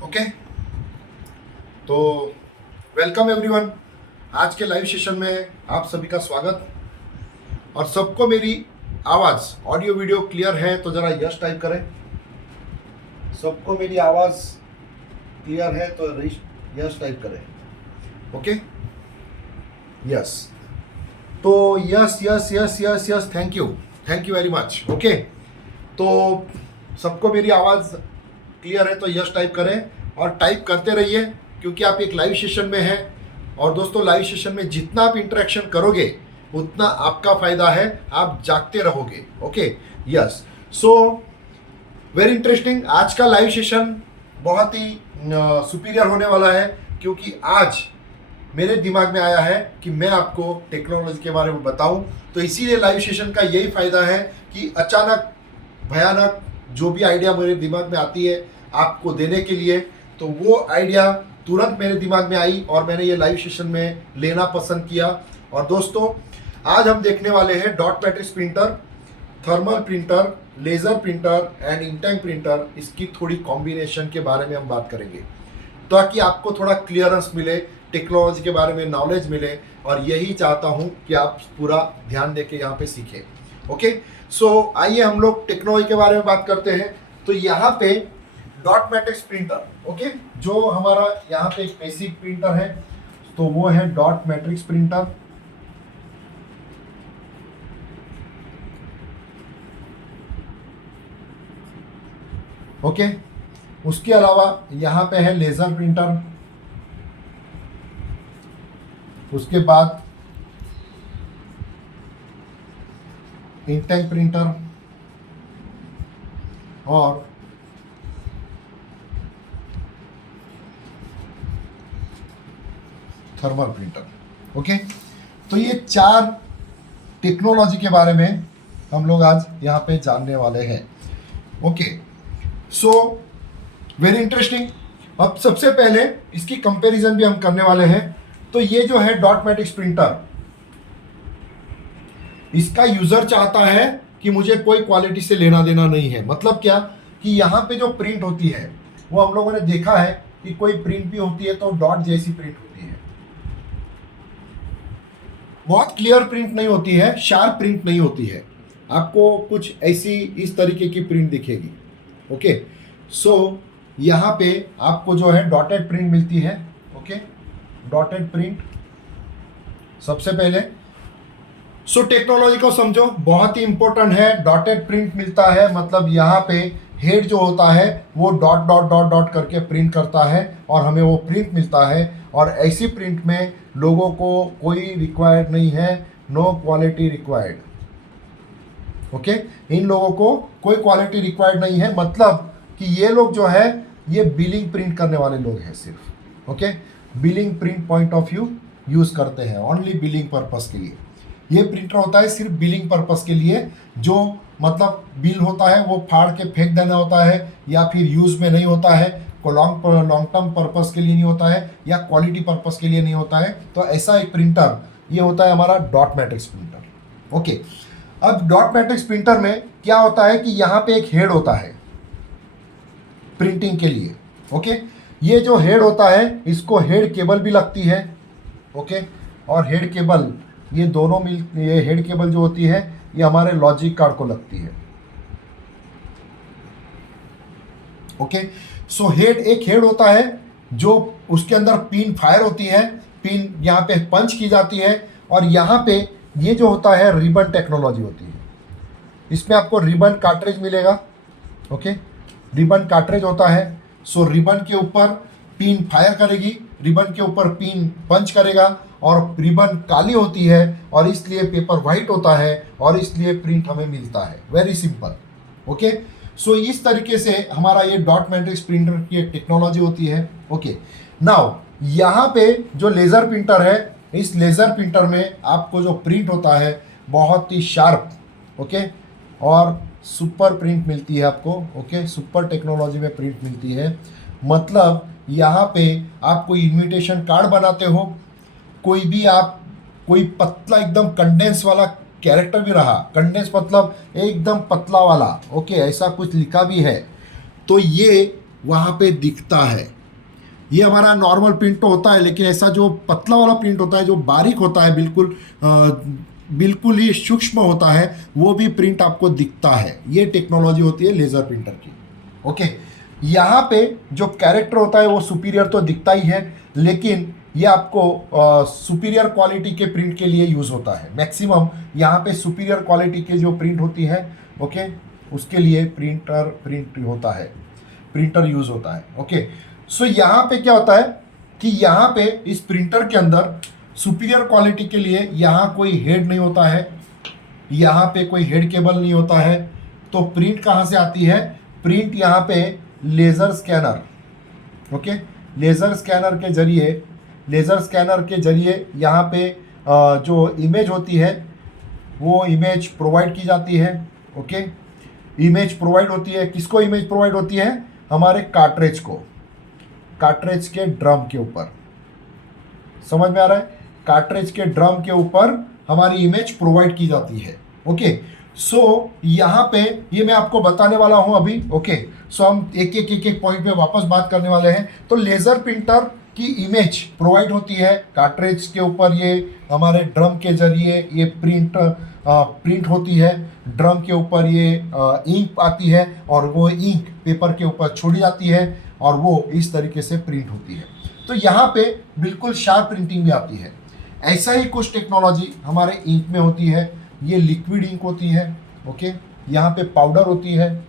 Okay, तो welcome everyone. आज के लाइव सेशन में आप सभी का स्वागत। और सबको मेरी आवाज़ ऑडियो वीडियो क्लियर है तो ज़रा यस टाइप करें। सबको मेरी आवाज़ क्लियर है तो यस टाइप करें। ओके, यस, तो yes yes yes yes yes, thank you very much. Okay, तो सबको मेरी आवाज़ क्लियर है तो यस टाइप करें और टाइप करते रहिए, क्योंकि आप एक लाइव सेशन में हैं। और दोस्तों, लाइव सेशन में जितना आप इंटरेक्शन करोगे उतना आपका फ़ायदा है, आप जागते रहोगे। Okay, yes, so very interesting. आज का लाइव सेशन बहुत ही सुपीरियर होने वाला है, क्योंकि आज मेरे दिमाग में आया है कि मैं आपको टेक्नोलॉजी के बारे में बताऊं। तो इसीलिए लाइव सेशन का यही फ़ायदा है कि अचानक भयानक जो भी आइडिया मेरे दिमाग में आती है आपको देने के लिए, तो वो आइडिया तुरंत मेरे दिमाग में आई और मैंने ये लाइव सेशन में लेना पसंद किया। और दोस्तों, आज हम देखने वाले हैं dot matrix printer, thermal printer, laser printer and ink tank printer. इसकी थोड़ी कॉम्बिनेशन के बारे में हम बात करेंगे, ताकि आपको थोड़ा क्लियरेंस मिले, टेक्नोलॉजी के बारे में नॉलेज मिले। और यही चाहता हूँ कि आप पूरा ध्यान देके यहाँ पे सीखें। ओके, सो आइए हम लोग टेक्नोलॉजी के बारे में बात करते हैं। तो यहाँ पे डॉट मैट्रिक्स प्रिंटर, ओके, जो हमारा यहाँ पे एक बेसिक प्रिंटर है, तो वो है डॉट मैट्रिक्स प्रिंटर। ओके, उसके अलावा यहाँ पे है लेज़र प्रिंटर। उसके बाद इंकटैंक प्रिंटर और थर्मल प्रिंटर। ओके, तो ये चार टेक्नोलॉजी के बारे में हम लोग आज यहाँ पे जानने वाले हैं। Okay, so very interesting. अब सबसे पहले इसकी कंपैरिजन भी हम करने वाले हैं। तो ये जो है डॉट मैट्रिक्स प्रिंटर, इसका यूजर चाहता है कि मुझे कोई क्वालिटी से लेना देना नहीं है। मतलब क्या कि यहाँ पे जो प्रिंट होती है वो हम लोगों ने देखा है कि कोई प्रिंट भी होती है तो डॉट जैसी प्रिंट होती है, बहुत क्लियर प्रिंट नहीं होती है, शार्प प्रिंट नहीं होती है। आपको कुछ ऐसी इस तरीके की प्रिंट दिखेगी। ओके, सो यहाँ पे आपको जो है डॉटेड प्रिंट मिलती है। ओके, डॉटेड प्रिंट सबसे पहले। सो टेक्नोलॉजी को समझो, बहुत ही इंपॉर्टेंट है। डॉटेड प्रिंट मिलता है मतलब यहाँ पे हेड जो होता है वो डॉट डॉट डॉट डॉट करके प्रिंट करता है और हमें वो प्रिंट मिलता है। और ऐसी प्रिंट में लोगों को कोई रिक्वायर्ड नहीं है, नो क्वालिटी रिक्वायर्ड। ओके, इन लोगों को कोई क्वालिटी रिक्वायर्ड नहीं है, मतलब कि ये लोग जो है ये बिलिंग प्रिंट करने वाले लोग हैं सिर्फ। Okay, billing print point of view use करते हैं, ओनली बिलिंग पर्पस के लिए। ये प्रिंटर होता है सिर्फ बिलिंग पर्पस के लिए, जो मतलब बिल होता है वो फाड़ के फेंक देना होता है, या फिर यूज़ में नहीं होता है, को लॉन्ग टर्म पर्पस के लिए नहीं होता है, या क्वालिटी पर्पस के लिए नहीं होता है। तो ऐसा एक प्रिंटर ये होता है हमारा डॉट मैट्रिक्स प्रिंटर। ओके, अब डॉट मैट्रिक्स प्रिंटर में क्या होता है कि यहाँ पे एक हेड होता है प्रिंटिंग के लिए। ओके, ये जो हेड होता है इसको हेड केबल भी लगती है। ओके, और हेड केबल ये दोनों ये हेड केबल जो होती है ये हमारे लॉजिक कार्ड को लगती है। ओके, सो हेड, एक हेड होता है जो उसके अंदर पिन फायर होती है, पिन यहाँ पे पंच की जाती है। और यहाँ पे ये जो होता है रिबन टेक्नोलॉजी होती है, इसमें आपको रिबन कार्ट्रिज मिलेगा। ओके, रिबन कार्ट्रिज होता है। सो रिबन के ऊपर पिन फायर करेगी, रिबन के ऊपर पिन पंच करेगा, और रिबन काली होती है और इसलिए पेपर वाइट होता है और इसलिए प्रिंट हमें मिलता है। Very simple. ओके, सो इस तरीके से हमारा ये डॉट मैट्रिक्स प्रिंटर की एक टेक्नोलॉजी होती है। ओके, नाउ यहाँ पे जो लेज़र प्रिंटर है, इस लेज़र प्रिंटर में आपको जो प्रिंट होता है बहुत ही शार्प, ओके, और सुपर प्रिंट मिलती है आपको। ओके, सुपर टेक्नोलॉजी में प्रिंट मिलती है। मतलब यहाँ पे आप कोई इन्विटेशन कार्ड बनाते हो, कोई भी आप कोई पतला एकदम कंडेंस वाला कैरेक्टर भी रहा, कंडेंस मतलब एकदम पतला वाला, ओके, ऐसा कुछ लिखा भी है, तो ये वहाँ पे दिखता है। ये हमारा नॉर्मल प्रिंट तो होता है, लेकिन ऐसा जो पतला वाला प्रिंट होता है, जो बारीक होता है, बिल्कुल ही सूक्ष्म होता है, वो भी प्रिंट आपको दिखता है। ये टेक्नोलॉजी होती है लेज़र प्रिंटर की। ओके, यहाँ पे जो कैरेक्टर होता है वो सुपीरियर तो दिखता ही है, लेकिन ये आपको सुपीरियर क्वालिटी के प्रिंट के लिए यूज़ होता है। मैक्सिमम यहाँ पे सुपीरियर क्वालिटी के जो प्रिंट होती है, ओके, उसके लिए प्रिंटर यूज़ होता है। ओके, सो यहाँ पे क्या होता है कि यहाँ पे इस प्रिंटर के अंदर सुपीरियर क्वालिटी के लिए यहाँ कोई हेड नहीं होता है, यहाँ पे कोई हेड केबल नहीं होता है। तो प्रिंट कहाँ से आती है? प्रिंट यहाँ पे laser scanner, okay, laser scanner के जरिए यहाँ पे जो इमेज होती है वो इमेज प्रोवाइड की जाती है। ओके, इमेज प्रोवाइड होती है, किसको इमेज प्रोवाइड होती है? हमारे कार्ट्रिज को, कार्ट्रिज के ड्रम के ऊपर। समझ में आ रहा है? कार्ट्रिज के ड्रम के ऊपर हमारी इमेज प्रोवाइड की जाती है। ओके, सो यहाँ पे ये मैं आपको बताने वाला हूँ अभी। ओके, सो हम एक एक पॉइंट पे वापस बात करने वाले हैं। तो लेज़र प्रिंटर की इमेज प्रोवाइड होती है कार्ट्रिज के ऊपर, ये हमारे ड्रम के जरिए ये प्रिंट होती है। ड्रम के ऊपर ये इंक आती है और वो इंक पेपर के ऊपर छोड़ी जाती है और वो इस तरीके से प्रिंट होती है। तो यहाँ पे बिल्कुल शार्प प्रिंटिंग भी आती है। ऐसा ही कुछ टेक्नोलॉजी हमारे इंक में होती है। ये लिक्विड इंक होती है। ओके, यहाँ पे पाउडर होती है,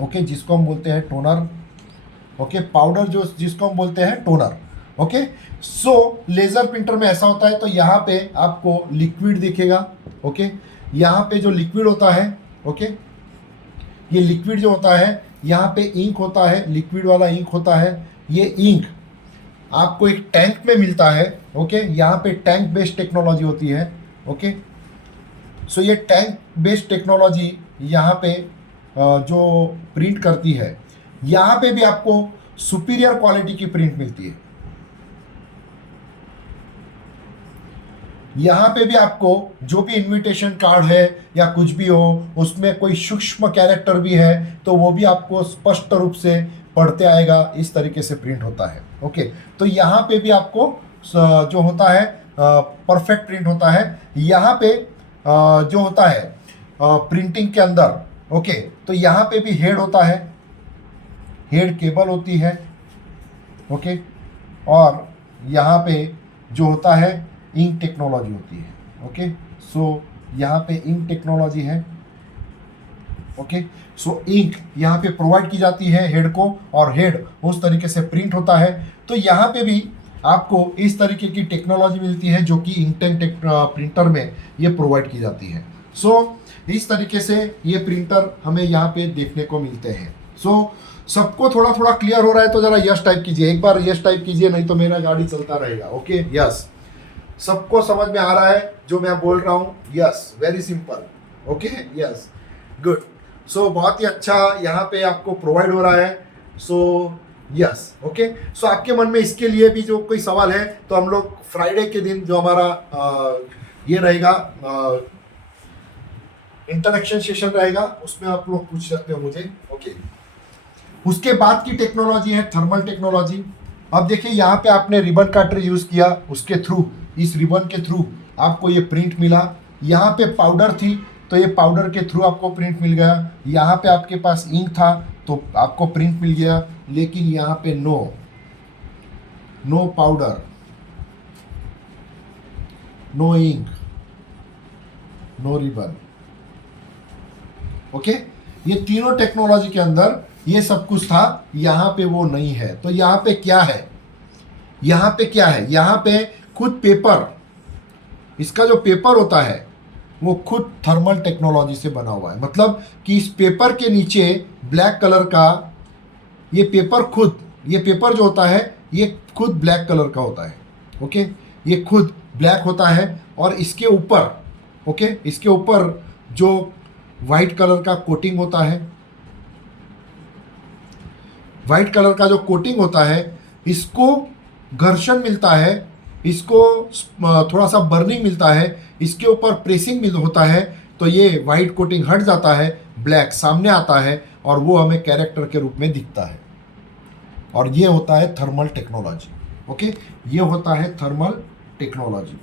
ओके, जिसको हम बोलते हैं टोनर। ओके, पाउडर जिसको हम बोलते हैं टोनर। ओके, सो लेज़र प्रिंटर में ऐसा होता है। तो यहाँ पे आपको लिक्विड दिखेगा। ओके, यहाँ पे जो लिक्विड होता है, ओके, ये लिक्विड जो होता है, यहाँ पे इंक होता है, लिक्विड वाला इंक होता है। ये इंक आपको एक टैंक में मिलता है। ओके, यहाँ पे टैंक बेस्ड टेक्नोलॉजी होती है। ओके, सो ये टैंक बेस्ड टेक्नोलॉजी यहाँ पे जो प्रिंट करती है, यहाँ पे भी आपको सुपीरियर क्वालिटी की प्रिंट मिलती है। यहाँ पे भी आपको जो भी इनविटेशन कार्ड है या कुछ भी हो, उसमें कोई सूक्ष्म कैरेक्टर भी है तो वो भी आपको स्पष्ट रूप से पढ़ते आएगा। इस तरीके से प्रिंट होता है। ओके, तो यहाँ पे भी आपको जो होता है परफेक्ट प्रिंट होता है। यहाँ पे जो होता है प्रिंटिंग के अंदर, ओके, तो यहाँ पे भी हेड होता है, हेड केबल होती है। ओके, और यहाँ पे जो होता है इंक टेक्नोलॉजी होती है। ओके, सो यहाँ पे इंक टेक्नोलॉजी है। ओके, सो इंक यहाँ पे प्रोवाइड की जाती है हेड को, और हेड उस तरीके से प्रिंट होता है। तो यहाँ पे भी आपको इस तरीके की टेक्नोलॉजी मिलती है जो कि इंकटेंट प्रिंटर में ये प्रोवाइड की जाती है। सो इस तरीके से ये प्रिंटर हमें यहाँ पे देखने को मिलते हैं। सो सबको थोड़ा थोड़ा क्लियर हो रहा है तो ज़रा यस टाइप कीजिए, एक बार यस टाइप कीजिए, नहीं तो मेरा गाड़ी चलता रहेगा। ओके, यस, सबको समझ में आ रहा है जो मैं बोल रहा हूँ? Yes, very simple. Okay, yes, good. So बहुत ही अच्छा यहाँ पे आपको प्रोवाइड हो रहा है। सो यस, ओके, सो आपके मन में इसके लिए भी जो कोई सवाल है तो हम लोग फ्राइडे के दिन जो हमारा ये रहेगा इंटरेक्शन सेशन रहेगा, उसमें आप लोग पूछ सकते हो मुझे। ओके, उसके बाद की टेक्नोलॉजी है थर्मल टेक्नोलॉजी। अब देखिए यहाँ पे आपने रिबन कार्ट्रिज यूज़ किया, उसके थ्रू, इस रिबन के थ्रू आपको ये प्रिंट मिला। यहाँ पे पाउडर थी तो ये पाउडर के थ्रू आपको प्रिंट मिल गया। यहाँ पे आपके पास इंक था तो आपको प्रिंट मिल गया। लेकिन यहाँ पे no powder, no ink, no ribbon. Okay, ये तीनों टेक्नोलॉजी के अंदर ये सब कुछ था, यहाँ पे वो नहीं है। तो यहाँ पे क्या है? यहाँ पे क्या है? यहाँ पे खुद पेपर, इसका जो पेपर होता है वो खुद थर्मल टेक्नोलॉजी से बना हुआ है। मतलब कि इस पेपर के नीचे ब्लैक कलर का ये पेपर जो होता है ये खुद ब्लैक कलर का होता है। ओके, ये खुद ब्लैक होता है और इसके ऊपर, ओके, इसके ऊपर जो वाइट कलर का कोटिंग होता है, वाइट कलर का जो कोटिंग होता है, इसको घर्षण मिलता है, इसको थोड़ा सा बर्निंग मिलता है, इसके ऊपर प्रेसिंग होता है तो ये वाइट कोटिंग हट जाता है, ब्लैक सामने आता है और वो हमें कैरेक्टर के रूप में दिखता है। और ये होता है थर्मल टेक्नोलॉजी। ओके, ये होता है थर्मल टेक्नोलॉजी।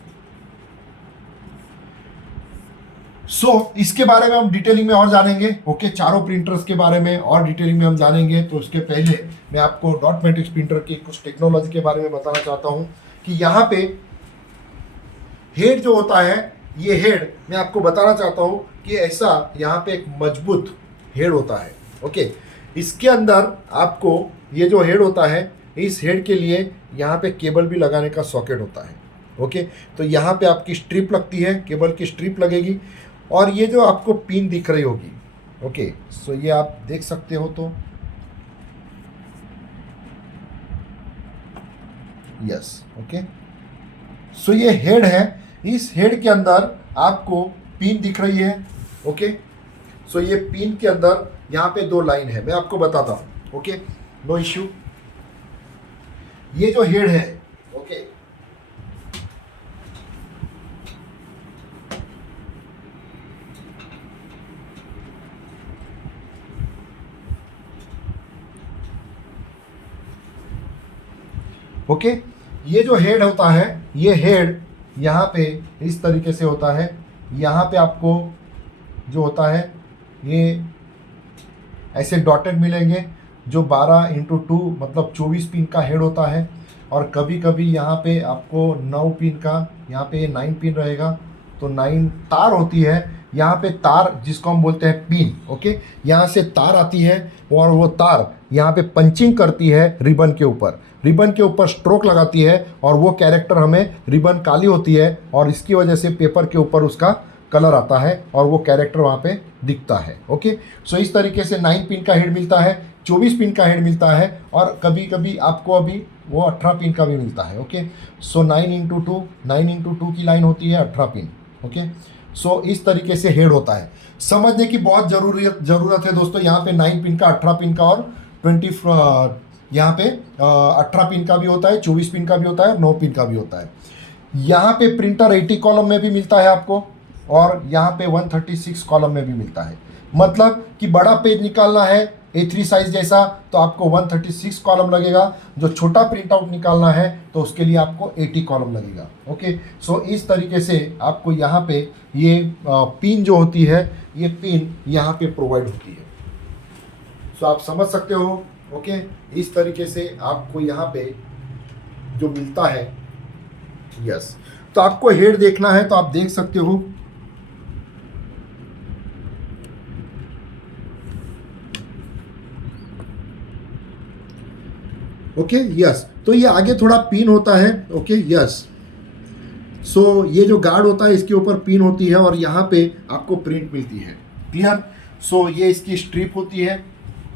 इसके बारे में हम डिटेलिंग में और जानेंगे। ओके, चारों प्रिंटर्स के बारे में और डिटेलिंग में हम जानेंगे। तो उसके पहले मैं आपको डॉट मैट्रिक्स प्रिंटर की कुछ टेक्नोलॉजी के बारे में बताना चाहता हूं कि यहाँ पे हेड जो होता है, ये हेड मैं आपको बताना चाहता हूं कि ऐसा यहाँ पे एक मजबूत हेड होता है। ओके, इसके अंदर आपको ये जो हेड होता है, इस हेड के लिए यहाँ पे केबल भी लगाने का सॉकेट होता है। ओके, तो यहाँ पे आपकी स्ट्रिप लगती है, केबल की स्ट्रिप लगेगी, और ये जो आपको पिन दिख रही होगी, ओके, सो ये आप देख सकते हो। तो यस, ओके, सो ये हेड है। इस हेड के अंदर आपको पिन दिख रही है। ओके, सो ये पिन के अंदर यहाँ पे 2 लाइन है, मैं आपको बताता हूँ। Okay, no issue. ये जो हेड है, ओके, ओके, ये जो हेड होता है, ये हेड यहाँ पे इस तरीके से होता है। यहाँ पे आपको जो होता है, ये ऐसे डॉटेड मिलेंगे, जो 12x2 मतलब 24 पिन का हेड होता है। और कभी कभी यहाँ पे आपको 9 पिन का, यहाँ पे 9 पिन रहेगा, तो 9 तार होती है। यहाँ पे तार जिसको हम बोलते हैं पिन। ओके, यहाँ से तार आती है और वो तार यहाँ पे पंचिंग करती है रिबन के ऊपर, रिबन के ऊपर स्ट्रोक लगाती है, और वो कैरेक्टर हमें, रिबन काली होती है और इसकी वजह से पेपर के ऊपर उसका कलर आता है और वो कैरेक्टर वहाँ पे दिखता है। ओके, सो इस तरीके से 9 पिन का हेड मिलता है, 24 पिन का हेड मिलता है, और कभी कभी आपको अभी वो 18 पिन का भी मिलता है। ओके, सो 9x2 की लाइन होती है, 18 पिन। ओके, सो इस तरीके से हेड होता है। समझने की बहुत ज़रूरत है दोस्तों। यहाँ पे 9 पिन का, 18 पिन का और 20 यहाँ पे 18 पिन का भी होता है, 24 पिन का भी होता है और 9 पिन का भी होता है। यहाँ पे प्रिंटर 80 कॉलम में भी मिलता है आपको, और यहाँ पे 136 कॉलम में भी मिलता है। मतलब कि बड़ा पेज निकालना है A3 साइज जैसा, तो आपको 136 कॉलम लगेगा। जो छोटा प्रिंट आउट निकालना है तो उसके लिए आपको 80 कॉलम लगेगा। ओके, सो इस तरीके से आपको यहाँ पे ये पिन जो होती है, ये पिन यहाँ पे प्रोवाइड होती है। सो आप समझ सकते हो। ओके, इस तरीके से आपको यहाँ पे जो मिलता है। यस, तो आपको हेड देखना है तो आप देख सकते हो। ओके, यस, तो ये आगे थोड़ा पिन होता है। ओके, यस, सो ये जो गार्ड होता है, इसके ऊपर पिन होती है और यहाँ पे आपको प्रिंट मिलती है। क्लियर? सो ये इसकी स्ट्रिप होती है।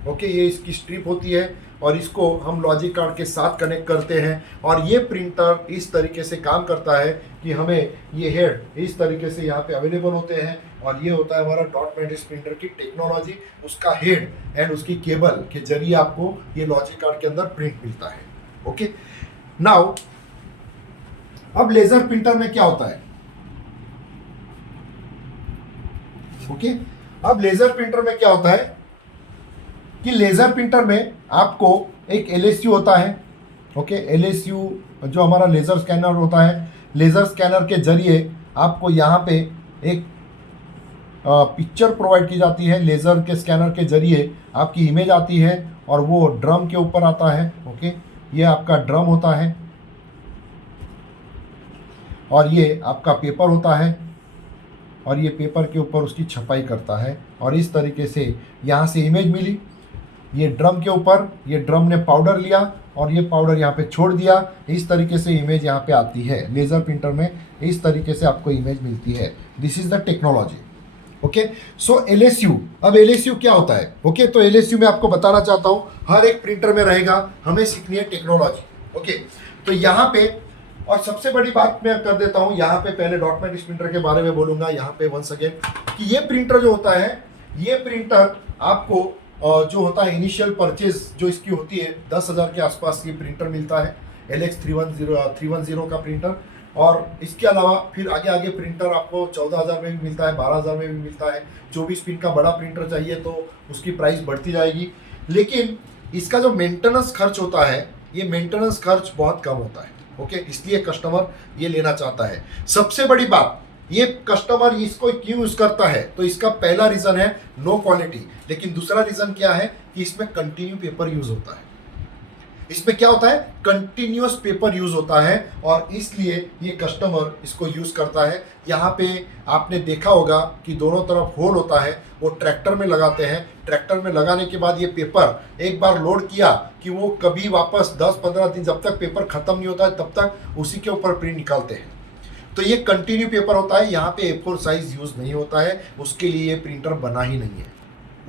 ओके, ये इसकी स्ट्रिप होती है और इसको हम लॉजिक कार्ड के साथ कनेक्ट करते हैं, और ये प्रिंटर इस तरीके से काम करता है कि हमें ये हेड इस तरीके से यहाँ पे अवेलेबल होते हैं। और ये होता है हमारा डॉट मैट्रिक्स प्रिंटर की टेक्नोलॉजी। उसका हेड एंड उसकी केबल के जरिए आपको ये लॉजिक कार्ड के अंदर प्रिंट मिलता है। ओके, नाउ अब लेजर प्रिंटर में क्या होता है? ओके, अब लेजर प्रिंटर में क्या होता है कि लेजर प्रिंटर में आपको एक LSU होता है। ओके, LSU जो हमारा लेजर स्कैनर होता है, लेजर स्कैनर के जरिए आपको यहाँ पे एक पिक्चर प्रोवाइड की जाती है। लेजर के स्कैनर के जरिए आपकी इमेज आती है और वो ड्रम के ऊपर आता है। ओके, ये आपका ड्रम होता है और ये आपका पेपर होता है, और ये पेपर के ऊपर उसकी छपाई करता है। और इस तरीके से यहाँ से इमेज मिली, ये ड्रम के ऊपर, ये ड्रम ने पाउडर लिया और ये पाउडर यहाँ पे छोड़ दिया। इस तरीके से इमेज यहाँ पे आती है। लेज़र प्रिंटर में इस तरीके से आपको इमेज मिलती है। This is the technology. Okay, so LSU, अब LSU क्या होता है? ओके, तो LSU में आपको बताना चाहता हूँ, हर एक प्रिंटर में रहेगा, हमें सीखनी है टेक्नोलॉजी। ओके, तो यहाँ पे, और सबसे बड़ी बात मैं कर देता हूँ, यहाँ पे पहले डॉट मैट्रिक्स प्रिंटर के बारे में बोलूँगा यहाँ पे वंस अगेन, कि ये प्रिंटर जो होता है, ये प्रिंटर आपको जो होता है इनिशियल परचेज जो इसकी होती है 10,000 के आसपास ये प्रिंटर मिलता है। LX310 का प्रिंटर और इसके अलावा फिर आगे आगे प्रिंटर आपको 14,000 में भी मिलता है, 12,000 में भी मिलता है। 24 पिन का बड़ा प्रिंटर चाहिए तो उसकी प्राइस बढ़ती जाएगी। लेकिन इसका जो मेंटेनेंस खर्च होता है, ये मेंटेनेंस खर्च बहुत कम होता है। ओके, इसलिए कस्टमर ये लेना चाहता है। सबसे बड़ी बात, ये कस्टमर इसको क्यों यूज करता है, तो इसका पहला रीजन है नो क्वालिटी। लेकिन दूसरा रीजन क्या है कि इसमें कंटिन्यू पेपर यूज होता है। इसमें क्या होता है, कंटिन्यूअस पेपर यूज होता है और इसलिए ये कस्टमर इसको यूज करता है। यहाँ पे आपने देखा होगा कि दोनों तरफ होल होता है, वो ट्रैक्टर में लगाते हैं। ट्रैक्टर में लगाने के बाद ये पेपर एक बार लोड किया कि वो कभी वापस 10-15 दिन, जब तक पेपर खत्म नहीं होता है तब तक उसी के ऊपर प्रिंट निकालते हैं। तो ये कंटिन्यू पेपर होता है। यहाँ पे A4 साइज यूज नहीं होता है, उसके लिए ये प्रिंटर बना ही नहीं है।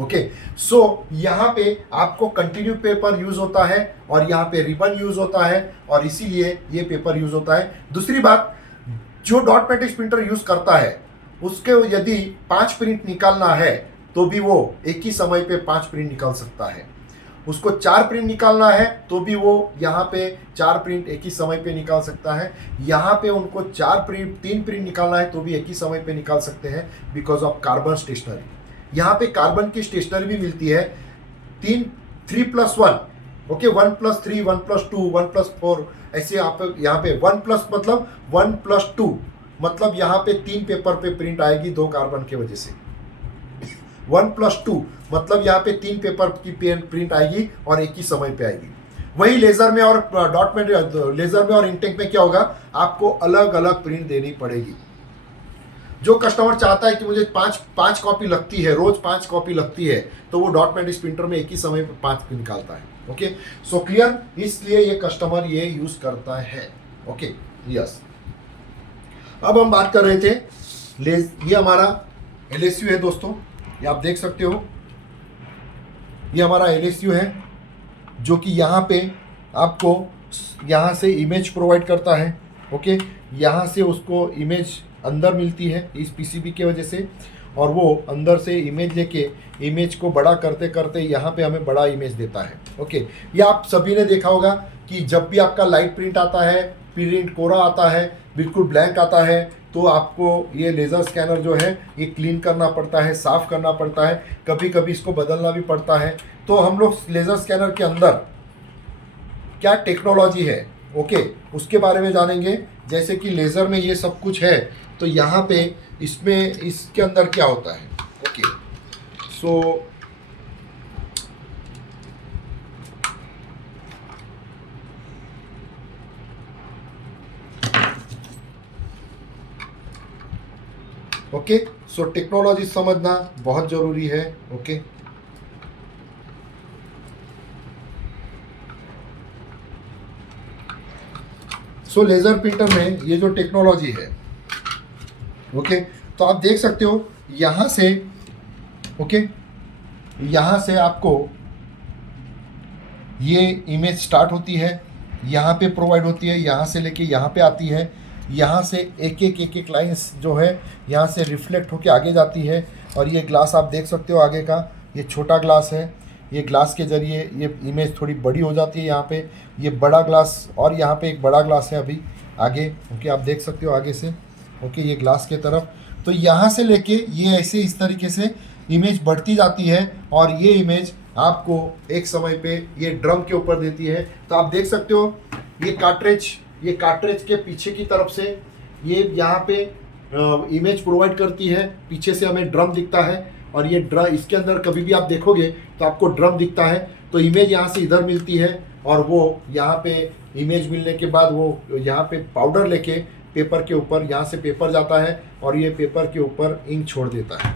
ओके, सो यहाँ पे आपको कंटिन्यू पेपर यूज होता है और यहाँ पे रिबन यूज होता है और इसीलिए ये पेपर यूज होता है। दूसरी बात, जो डॉट मैट्रिक्स प्रिंटर यूज करता है उसके यदि 5 प्रिंट निकालना है तो भी वो एक ही समय पे 5 प्रिंट निकाल सकता है। उसको 4 प्रिंट निकालना है तो भी वो यहाँ पे 4 प्रिंट एक ही समय पे निकाल सकता है। यहाँ पे उनको 3 प्रिंट निकालना है तो भी एक ही समय पे निकाल सकते हैं, बिकॉज ऑफ कार्बन स्टेशनरी। यहाँ पे कार्बन की स्टेशनरी भी मिलती है 3+1। ओके, 1+3, 1+2, 1+4, ऐसे आप यहाँ पे 1+ मतलब 1+2 मतलब यहाँ पे 3 पेपर पे प्रिंट आएगी 2 कार्बन की वजह से। 1+2 मतलब यहाँ पे 3 पेपर की प्रिंट आएगी और एक ही समय पे आएगी। वही लेजर में और डॉट में, लेजर में और इंकटेक में क्या होगा, आपको अलग अलग प्रिंट देनी पड़ेगी। जो कस्टमर चाहता है कि मुझे 5 कॉपी लगती है, रोज 5 कॉपी लगती है, तो वो डॉट मैट्रिक्स प्रिंटर में एक ही समय पर 5 निकालता है। ओके, सो क्लियर, इसलिए ये कस्टमर ये यूज करता है। Okay, yes. अब हम बात कर रहे थे, ये हमारा LSU है दोस्तों, ये आप देख सकते हो, ये हमारा LSU है जो कि यहाँ पे आपको यहाँ से इमेज प्रोवाइड करता है। ओके, यहाँ से उसको इमेज अंदर मिलती है इस पीसीबी की वजह से, और वो अंदर से इमेज लेके इमेज को बड़ा करते करते यहाँ पे हमें बड़ा इमेज देता है। ओके, ये आप सभी ने देखा होगा कि जब भी आपका लाइट प्रिंट आता है, प्रिंट कोरा आता है, बिल्कुल ब्लैंक आता है, तो आपको ये लेज़र स्कैनर जो है ये क्लीन करना पड़ता है, साफ़ करना पड़ता है, कभी कभी इसको बदलना भी पड़ता है। तो हम लोग लेज़र स्कैनर के अंदर क्या टेक्नोलॉजी है, ओके, उसके बारे में जानेंगे। जैसे कि लेज़र में ये सब कुछ है, तो यहाँ पे इसमें इसके अंदर क्या होता है। Okay, so okay, so technology समझना बहुत ज़रूरी है। ओके, सो लेज़र प्रिंटर में ये जो टेक्नोलॉजी है, ओके, तो आप देख सकते हो यहाँ से, ओके, यहाँ से आपको ये इमेज स्टार्ट होती है, यहाँ पे प्रोवाइड होती है, यहाँ से लेके यहाँ पे आती है, यहाँ से एक एक लाइंस जो है यहाँ से रिफ्लेक्ट होके आगे जाती है। और ये ग्लास आप देख सकते हो आगे का, ये छोटा ग्लास है, ये ग्लास के ज़रिए ये इमेज थोड़ी बड़ी हो जाती है। यहाँ पे ये बड़ा ग्लास, और यहाँ पे एक बड़ा ग्लास है अभी आगे। ओके, आप देख सकते हो आगे से, ओके, ये ग्लास के तरफ। तो यहाँ से लेके ये ऐसे इस तरीके से इमेज बढ़ती जाती है और ये इमेज आपको एक समय पे ये ड्रम के ऊपर देती है। तो आप देख सकते हो ये कार्ट्रिज के पीछे की तरफ से ये यहाँ पे इमेज प्रोवाइड करती है, पीछे से हमें ड्रम दिखता है और ये इसके अंदर कभी भी आप देखोगे तो आपको ड्रम दिखता है। तो इमेज यहाँ से इधर मिलती है और वो यहाँ पे इमेज मिलने के बाद वो यहाँ पे पाउडर लेके पेपर के ऊपर, यहाँ से पेपर जाता है और ये पेपर के ऊपर इंक छोड़ देता है।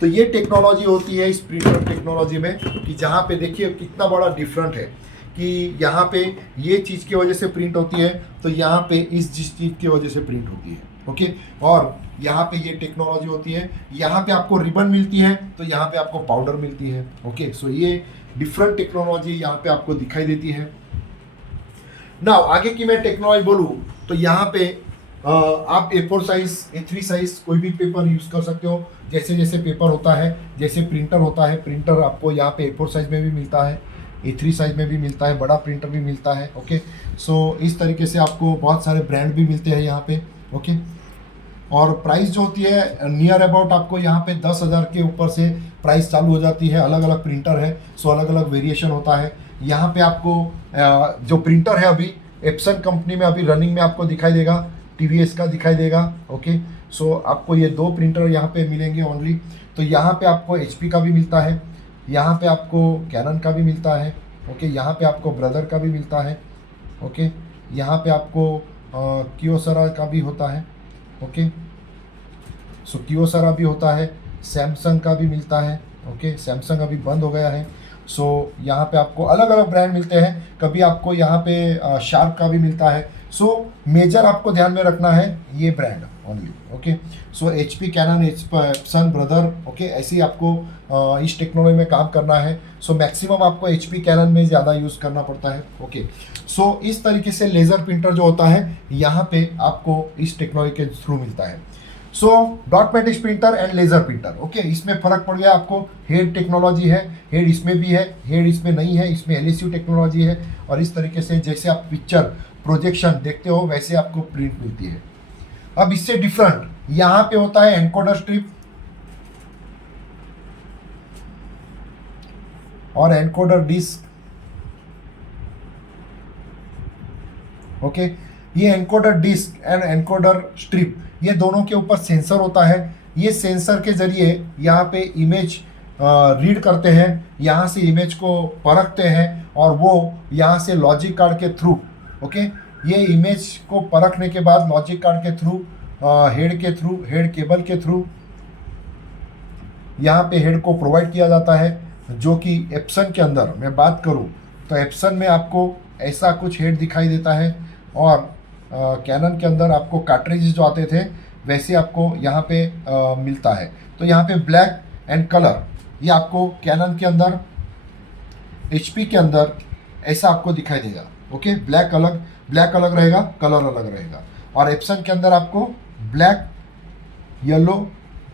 तो ये टेक्नोलॉजी होती है इस प्रिंटर टेक्नोलॉजी में, कि जहाँ पे देखिए कितना बड़ा डिफरेंट है कि यहाँ पे ये चीज़ की वजह से प्रिंट होती है, तो यहाँ पे इस चीज़ की वजह से प्रिंट होती है। ओके, और यहाँ पे ये टेक्नोलॉजी होती है, यहाँ पे आपको रिबन मिलती है, तो यहाँ पे आपको पाउडर मिलती है। ओके, सो ये डिफरेंट टेक्नोलॉजी यहाँ पे आपको दिखाई देती है। नाउ आगे की मैं टेक्नोलॉजी बोलूँ तो यहाँ पे आप A4 साइज, A3 साइज कोई भी पेपर यूज़ कर सकते हो। जैसे जैसे पेपर होता है, जैसे प्रिंटर होता है, प्रिंटर आपको यहाँ पे A4 साइज में भी मिलता है, A3 साइज में भी मिलता है, बड़ा प्रिंटर भी मिलता है। ओके, सो इस तरीके से आपको बहुत सारे ब्रांड भी मिलते हैं यहाँ पे। ओके, और प्राइस जो होती है नियर अबाउट आपको यहाँ पे 10,000 के ऊपर से प्राइस चालू हो जाती है। अलग अलग प्रिंटर है, सो अलग अलग वेरिएशन होता है। यहाँ पे आपको जो प्रिंटर है अभी एप्सन कंपनी में अभी रनिंग में आपको दिखाई देगा, TVS का दिखाई देगा। ओके, सो आपको ये 2 प्रिंटर यहाँ पे मिलेंगे ओनली। तो यहाँ पे आपको HP का भी मिलता है, यहाँ पे आपको कैनन का भी मिलता है। ओके, यहाँ पे आपको ब्रदर का भी मिलता है। ओके, यहाँ पे आपको कियोसारा का भी होता है। ओके, सो कियोसारा भी होता है, सैमसंग का भी मिलता है। ओके, सैमसंग अभी बंद हो गया है। सो यहाँ पे आपको अलग अलग ब्रांड मिलते हैं। कभी आपको यहाँ पे शार्प का भी मिलता है। सो मेजर आपको ध्यान में रखना है ये brand only. Okay, so HP, Canon, Epson, Brother. Okay, ऐसे ही आपको इस टेक्नोलॉजी में काम करना है। सो मैक्सिमम आपको HP, कैनन में ज़्यादा यूज़ करना पड़ता है। ओके, सो इस तरीके से लेज़र प्रिंटर जो होता है यहाँ पे आपको इस टेक्नोलॉजी के थ्रू मिलता है। So dot matrix printer and laser printer. Okay, इसमें फ़र्क पड़ गया आपको। हेड टेक्नोलॉजी है, हेड इसमें भी है, हेड इसमें नहीं है, इसमें LSU टेक्नोलॉजी है। और इस तरीके से जैसे आप पिक्चर प्रोजेक्शन देखते हो वैसे आपको प्रिंट मिलती है। अब इससे डिफरेंट यहाँ पे होता है एनकोडर स्ट्रिप और एनकोडर डिस्क। ओके, ये encoder disc and encoder strip, ये दोनों के ऊपर सेंसर होता है। ये सेंसर के जरिए यहाँ पे इमेज रीड करते हैं, यहाँ से इमेज को परखते हैं और वो यहाँ से लॉजिक कार्ड के थ्रू, ओके, ये इमेज को परखने के बाद लॉजिक कार्ड के थ्रू, हेड केबल के थ्रू यहाँ पे हेड को प्रोवाइड किया जाता है। जो कि एप्सन के अंदर मैं बात करूँ तो एप्सन में आपको ऐसा कुछ हेड दिखाई देता है और कैनन के अंदर आपको कार्ट्रिजेस जो आते थे वैसे आपको यहाँ पे मिलता है। तो यहाँ पे ब्लैक एंड कलर, ये आपको कैनन के अंदर, HP के अंदर ऐसा आपको दिखाई देगा। ओके, ब्लैक अलग रहेगा, कलर अलग रहेगा। और एप्सन के अंदर आपको ब्लैक, येलो,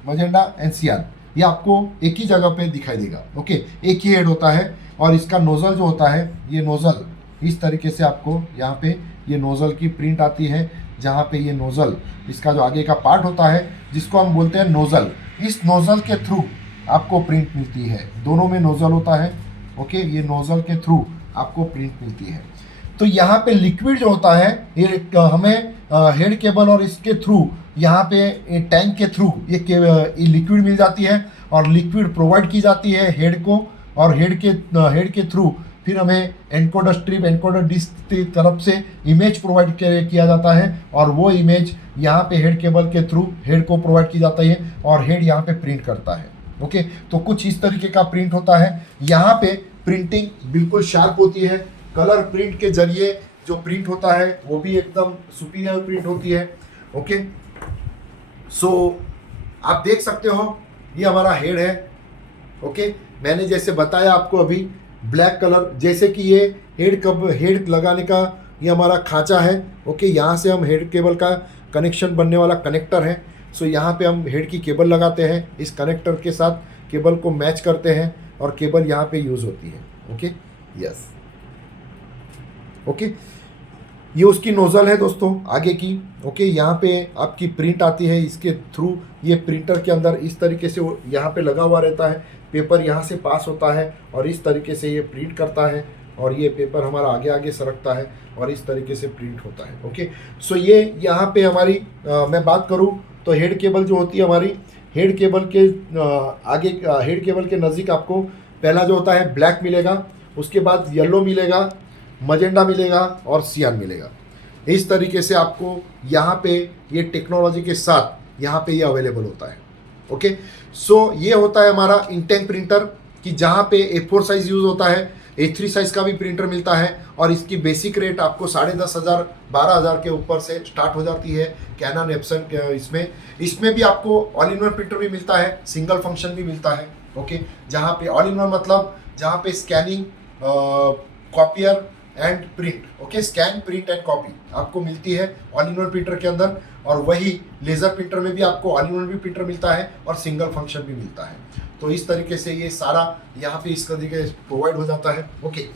मजेंडा एंड सियान, ये आपको एक ही जगह पे दिखाई देगा। ओके, एक ही हेड होता है और इसका नोज़ल जो होता है, ये नोज़ल इस तरीके से आपको यहाँ पे ये नोज़ल की प्रिंट आती है। जहाँ पे ये नोज़ल, इसका जो आगे का पार्ट होता है जिसको हम बोलते हैं नोज़ल, इस नोज़ल के थ्रू आपको प्रिंट मिलती है। दोनों में नोज़ल होता है। ओके, ये नोज़ल के थ्रू आपको प्रिंट मिलती है। तो यहाँ पे लिक्विड जो होता है ये हमें हेड केबल और इसके थ्रू यहाँ पे टैंक के थ्रू ये लिक्विड मिल जाती है और लिक्विड प्रोवाइड की जाती है हेड को, और हेड के थ्रू फिर हमें एनकोडर स्ट्रिप, एनकोडर डिस्क की तरफ से इमेज प्रोवाइड किया जाता है और वो इमेज यहाँ पे हेड केबल के थ्रू हेड को प्रोवाइड की जाती है और हेड यहाँ पे प्रिंट करता है। ओके, तो कुछ इस तरीके का प्रिंट होता है। यहाँ पे प्रिंटिंग बिल्कुल शार्प होती है। कलर प्रिंट के जरिए जो प्रिंट होता है वो भी एकदम सुपीरियर प्रिंट होती है। ओके, सो आप देख सकते हो ये हमारा हेड है। ओके, मैंने जैसे बताया आपको अभी ब्लैक कलर, जैसे कि ये हेड लगाने का ये हमारा खांचा है। ओके, यहाँ से हम हेड केबल का कनेक्शन बनने वाला कनेक्टर है। सो यहाँ पे हम हेड की केबल लगाते हैं, इस कनेक्टर के साथ केबल को मैच करते हैं और केबल यहाँ पे यूज़ होती है। ओके, यस, ओके, ये उसकी नोज़ल है दोस्तों आगे की। ओके, यहाँ पे आपकी प्रिंट आती है, इसके थ्रू ये प्रिंटर के अंदर इस तरीके से यहाँ पे लगा हुआ रहता है, पेपर यहाँ से पास होता है और इस तरीके से ये प्रिंट करता है और ये पेपर हमारा आगे आगे सरकता है और इस तरीके से प्रिंट होता है। ओके, सो ये यहाँ पे हमारी मैं बात करूँ तो हेड केबल जो होती है हमारी, हेड केबल के आगे, हेड केबल के नज़दीक आपको पहला जो होता है ब्लैक मिलेगा, उसके बाद येलो मिलेगा, मजेंडा मिलेगा और सियान मिलेगा। इस तरीके से आपको यहाँ पे ये टेक्नोलॉजी के साथ यहाँ पे ये अवेलेबल होता है। ओके, सो ये होता है हमारा इंटेंक प्रिंटर कि जहाँ पे A4 साइज़ यूज़ होता है, A3 साइज़ का भी प्रिंटर मिलता है और इसकी बेसिक रेट आपको 10,500 12,000 के ऊपर से स्टार्ट हो जाती है। कैनन, एप्सन के इसमें भी आपको ऑल इन वन प्रिंटर भी मिलता है, सिंगल फंक्शन भी मिलता है। ओके, जहाँ पे ऑल इन वन मतलब जहाँ पे scanning, copier and print, okay, scan print and copy आपको मिलती है ऑल इन वन प्रिंटर के अंदर। और वही लेज़र प्रिंटर में भी आपको ऑल इन वन भी प्रिंटर मिलता है और सिंगल फंक्शन भी मिलता है। तो इस तरीके से ये सारा यहाँ पे इस तरीके से प्रोवाइड हो जाता है। ओके,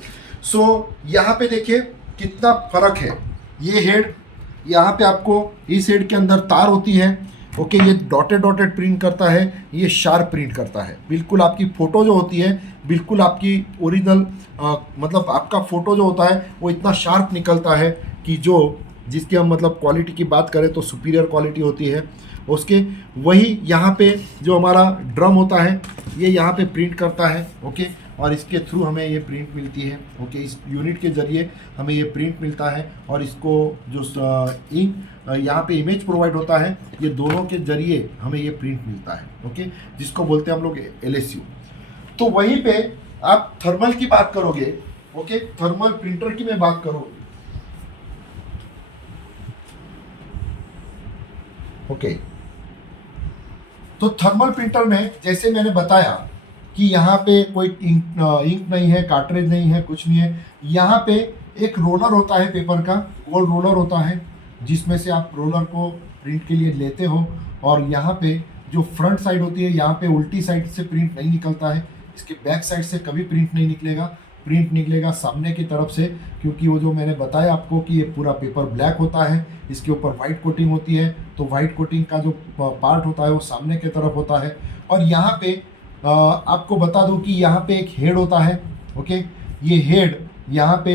सो यहाँ पे देखिए कितना फर्क है। ये हेड यहाँ पे आपको इस हेड के अंदर तार होती है, ओके, ये डॉटेड डॉटेड प्रिंट करता है, ये शार्प प्रिंट करता है। बिल्कुल आपकी फ़ोटो जो होती है, बिल्कुल आपकी ओरिजिनल मतलब आपका फ़ोटो जो होता है वो इतना शार्प निकलता है कि जो जिसकी हम मतलब क्वालिटी की बात करें तो सुपीरियर क्वालिटी होती है उसके। वही यहाँ पे जो हमारा ड्रम होता है ये यहाँ पे प्रिंट करता है, ओके, और इसके थ्रू हमें ये प्रिंट मिलती है, ओके, इस यूनिट के ज़रिए हमें ये प्रिंट मिलता है। और इसको जो इंक यहाँ पे इमेज प्रोवाइड होता है, ये दोनों के ज़रिए हमें ये प्रिंट मिलता है, ओके, जिसको बोलते हैं हम लोग LSU। तो वहीं पे आप थर्मल की बात करोगे, ओके, थर्मल प्रिंटर की मैं बात करूँ, ओके, तो थर्मल प्रिंटर में जैसे मैंने बताया कि यहाँ पे कोई इंक नहीं है, कार्ट्रिज नहीं है, कुछ नहीं है। यहाँ पे एक रोलर होता है, पेपर का गोल रोलर होता है, जिसमें से आप रोलर को प्रिंट के लिए लेते हो। और यहाँ पे जो फ्रंट साइड होती है, यहाँ पे उल्टी साइड से प्रिंट नहीं निकलता है, इसके बैक साइड से कभी प्रिंट नहीं निकलेगा। प्रिंट निकलेगा सामने की तरफ से, क्योंकि वो जो मैंने बताया आपको कि ये पूरा पेपर ब्लैक होता है, इसके ऊपर वाइट कोटिंग होती है, तो वाइट कोटिंग का जो पार्ट होता है वो सामने की तरफ होता है। और यहाँ पे आपको बता दूं कि यहाँ पे एक हेड होता है, ओके, ये हेड यहाँ पे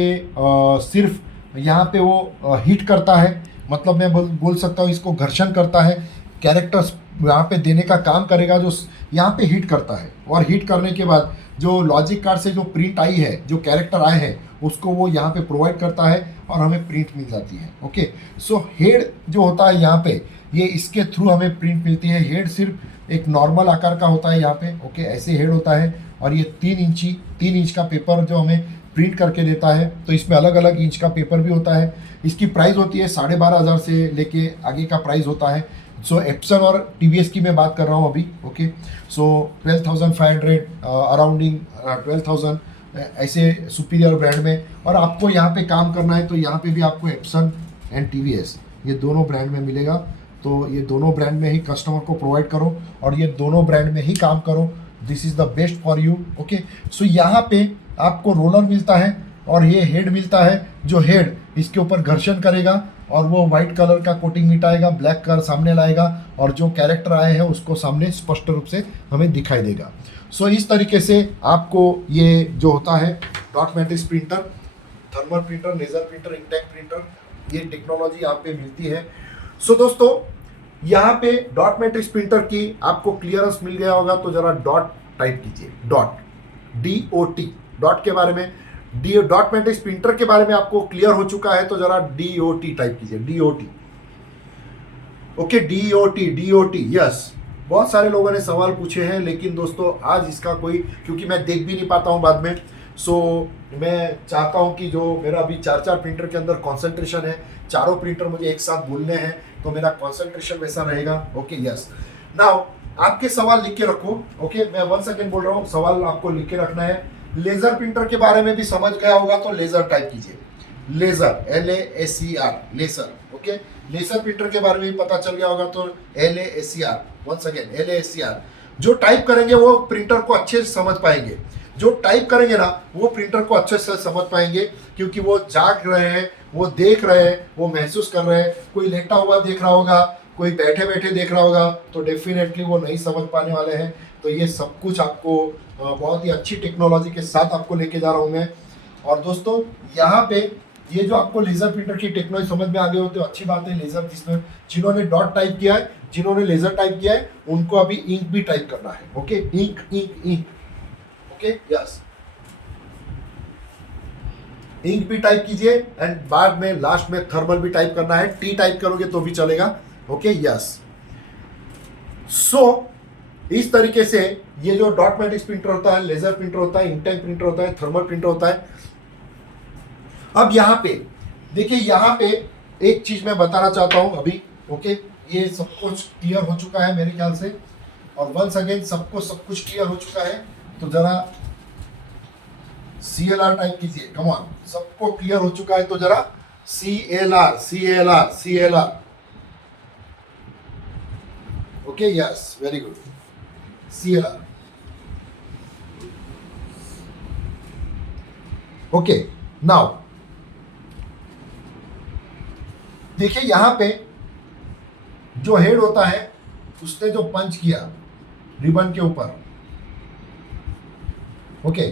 सिर्फ यहाँ पे वो हिट करता है, मतलब मैं बोल सकता हूँ इसको घर्षण करता है, कैरेक्टर्स यहाँ पे देने का काम करेगा, जो यहाँ पे हिट करता है। और हिट करने के बाद जो लॉजिक कार्ड से जो प्रिंट आई है, जो कैरेक्टर आए हैं, उसको वो यहाँ पे प्रोवाइड करता है और हमें प्रिंट मिल जाती है। ओके, सो हेड जो होता है यहाँ पे, ये इसके थ्रू हमें प्रिंट मिलती है। हेड सिर्फ एक नॉर्मल आकार का होता है यहाँ पे, ओके, ऐसे हेड होता है। और ये 3 इंच का पेपर जो हमें प्रिंट करके देता है। तो इसमें अलग अलग इंच का पेपर भी होता है। इसकी प्राइस होती है 12,500 से लेके आगे का प्राइस होता है। सो एप्सन और TVS की मैं बात कर रहा हूँ अभी, ओके। सो 12,500 अराउंडिंग 12,000 ऐसे सुपीरियर ब्रांड में। और आपको यहाँ पे काम करना है तो यहाँ पे भी आपको एप्सन एंड TVS ये दोनों ब्रांड में मिलेगा। तो ये दोनों ब्रांड में ही कस्टमर को प्रोवाइड करो और ये दोनों ब्रांड में ही काम करो। This is the best for you, okay. So यहाँ पे आपको रोलर मिलता है और ये हेड मिलता है, जो हेड इसके ऊपर घर्षण करेगा और वो वाइट कलर का कोटिंग मिटाएगा, ब्लैक कलर सामने लाएगा और जो कैरेक्टर आए हैं उसको सामने स्पष्ट रूप से हमें दिखाई देगा। सो इस तरीके से आपको ये जो होता है dot matrix printer, thermal printer, laser printer, ink tank printer, ये टेक्नोलॉजी यहाँ पे मिलती है। सो दोस्तों, यहाँ पे डॉट मैट्रिक्स प्रिंटर की आपको क्लियरेंस मिल गया होगा, तो जरा डॉट टाइप कीजिए, डॉट, DOT, डॉट के बारे में, डॉट मैट्रिक्स प्रिंटर के बारे में आपको क्लियर हो चुका है, तो जरा DOT टाइप कीजिए, DOT, ओके, DOT, यस। बहुत सारे लोगों ने सवाल पूछे हैं, लेकिन दोस्तों आज इसका कोई, क्योंकि मैं देख भी नहीं पाता हूँ बाद में, सो मैं चाहता हूँ कि जो मेरा अभी 4 प्रिंटर के अंदर कॉन्सेंट्रेशन है, चारों प्रिंटर मुझे एक साथ बोलने हैं, तो मेरा कॉन्सेंट्रेशन वैसा रहेगा, ओके, यस। नाउ आपके सवाल लिख के रखो, ओके, मैं 1 सेकेंड बोल रहा हूँ, सवाल आपको लिख के रखना है। लेजर प्रिंटर के बारे में भी समझ गया होगा, तो लेजर टाइप कीजिए, laser, LASER, laser, okay. Laser printer के बारे में भी पता चल गया होगा, तो LASER, 1 सेकेंड, LASER। जो टाइप करेंगे वो प्रिंटर को अच्छे से समझ पाएंगे, जो टाइप करेंगे ना वो प्रिंटर को अच्छे से समझ पाएंगे, क्योंकि वो जाग रहे हैं, वो देख रहे हैं, वो महसूस कर रहे हैं। कोई लेटा हुआ देख रहा होगा, कोई बैठे बैठे देख रहा होगा, तो डेफिनेटली वो नहीं समझ पाने वाले हैं। तो ये सब कुछ आपको बहुत ही अच्छी टेक्नोलॉजी के साथ आपको लेके जा रहा हूँ मैं। और दोस्तों, यहाँ पे ये जो आपको लेजर प्रिंटर की टेक्नोलॉजी समझ में आ गई हो तो अच्छी बात है। लेजर जिन्होंने डॉट टाइप किया है, जिन्होंने लेजर टाइप किया है, उनको अभी इंक भी टाइप करना है, okay, ink, okay, yes, ink भी टाइप कीजिए। एंड बाद में लास्ट में थर्मल भी टाइप करना है, T टाइप करोगे तो भी चलेगा, ओके, यस। सो इस तरीके से ये जो डॉट मैट्रिक्स प्रिंटर होता है, लेजर प्रिंटर होता है, इंकटैंक प्रिंटर होता है, थर्मल प्रिंटर होता है। अब यहाँ पे देखिए, यहाँ पे एक चीज मैं बताना चाहता हूं अभी, ओके, ये सब कुछ क्लियर हो चुका है मेरे ख्याल से, और वंस अगेन सबको सब कुछ क्लियर हो चुका है। तो जरा CLR टाइप कीजिए, कम ऑन। सबको क्लियर हो चुका है तो जरा CLR CLR CLR। Okay, yes, very good, CLR। Okay, now देखिए यहां पे जो हेड होता है उसने जो पंच किया रिबन के ऊपर, ओके,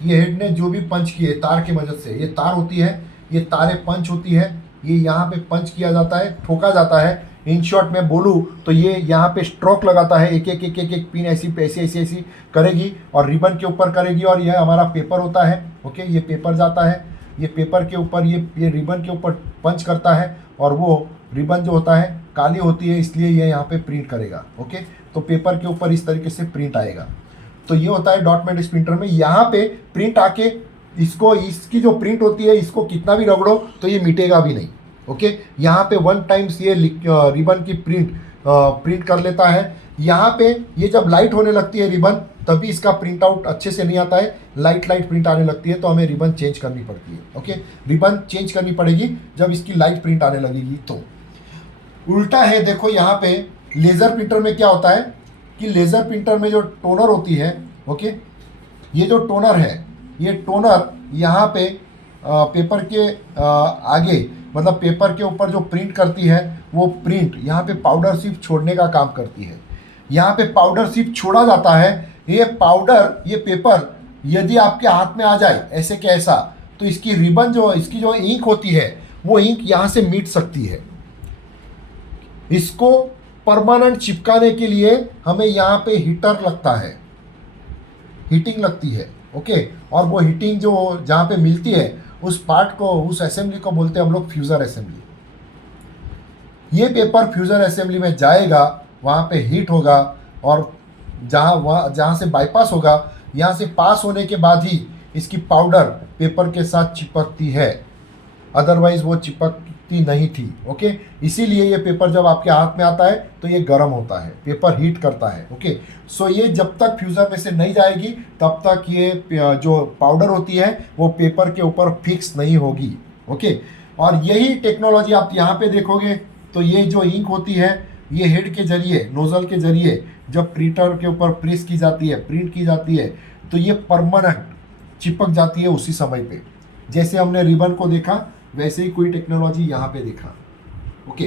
ये हेड ने जो भी पंच किए तार की मदद से, ये तार होती है, ये तारें पंच होती है, ये यहाँ पे पंच किया जाता है, ठोका जाता है। इन शॉर्ट में बोलूँ तो ये यहाँ पे स्ट्रोक लगाता है, एक एक एक एक एक पिन ऐसी ऐसी ऐसी ऐसी करेगी और रिबन के ऊपर करेगी, और यह हमारा पेपर होता है। ओके, ये पेपर जाता है, ये पेपर के ऊपर ये रिबन के ऊपर पंच करता है, और वो रिबन जो होता है काली होती है, इसलिए ये यहाँ पे प्रिंट करेगा। ओके, तो पेपर के ऊपर इस तरीके से प्रिंट आएगा। तो ये होता है डॉट मैट्रिक्स प्रिंटर में। यहाँ पे प्रिंट आके इसको, इसकी जो प्रिंट होती है, इसको कितना भी रगड़ो तो ये मिटेगा भी नहीं। ओके, यहाँ पे 1 टाइम्स ये रिबन की प्रिंट कर लेता है। यहाँ पे ये जब लाइट होने लगती है रिबन, तभी इसका प्रिंट आउट अच्छे से नहीं आता है, लाइट प्रिंट आने लगती है, तो हमें रिबन चेंज करनी पड़ती है। ओके, रिबन चेंज करनी पड़ेगी जब इसकी लाइट प्रिंट आने लगेगी। तो उल्टा है, देखो यहाँ पे लेज़र प्रिंटर में क्या होता है कि लेज़र प्रिंटर में जो टोनर होती है, ओके, ये जो टोनर है, ये टोनर यहाँ पे पेपर के आगे, मतलब पेपर के ऊपर जो प्रिंट करती है, वो प्रिंट यहाँ पे पाउडर सिर्फ छोड़ने का काम करती है। यहाँ पे पाउडर सिर्फ छोड़ा जाता है। ये पाउडर, ये पेपर यदि आपके हाथ में आ जाए ऐसे के ऐसा, तो इसकी रिबन जो, इसकी जो इंक होती है, वो इंक यहाँ से मिट सकती है। इसको परमानेंट चिपकाने के लिए हमें यहाँ पे हीटर लगता है, हीटिंग लगती है। ओके, और वो हीटिंग जो जहाँ पे मिलती है, उस पार्ट को, उस असेंबली को बोलते हैं हम लोग फ्यूज़र असेंबली। ये पेपर फ्यूज़र असेंबली में जाएगा, वहाँ पे हीट होगा, और जहाँ से बाईपास होगा, यहाँ से पास होने के बाद ही इसकी पाउडर पेपर के साथ चिपकती है, अदरवाइज वो चिपकती नहीं थी। ओके, इसीलिए ये पेपर जब आपके हाथ में आता है तो ये गर्म होता है, पेपर हीट करता है। ओके, सो ये जब तक फ्यूज़र में से नहीं जाएगी तब तक ये जो पाउडर होती है वो पेपर के ऊपर फिक्स नहीं होगी। ओके, और यही टेक्नोलॉजी आप यहाँ पे देखोगे तो ये जो इंक होती है, ये हेड के जरिए, नोज़ल के जरिए जब प्रिंटर के ऊपर प्रेस की जाती है, प्रिंट की जाती है, तो ये परमानेंट चिपक जाती है उसी समय पे। जैसे हमने रिबन को देखा, वैसे ही कोई टेक्नोलॉजी यहाँ पे देखा। ओके,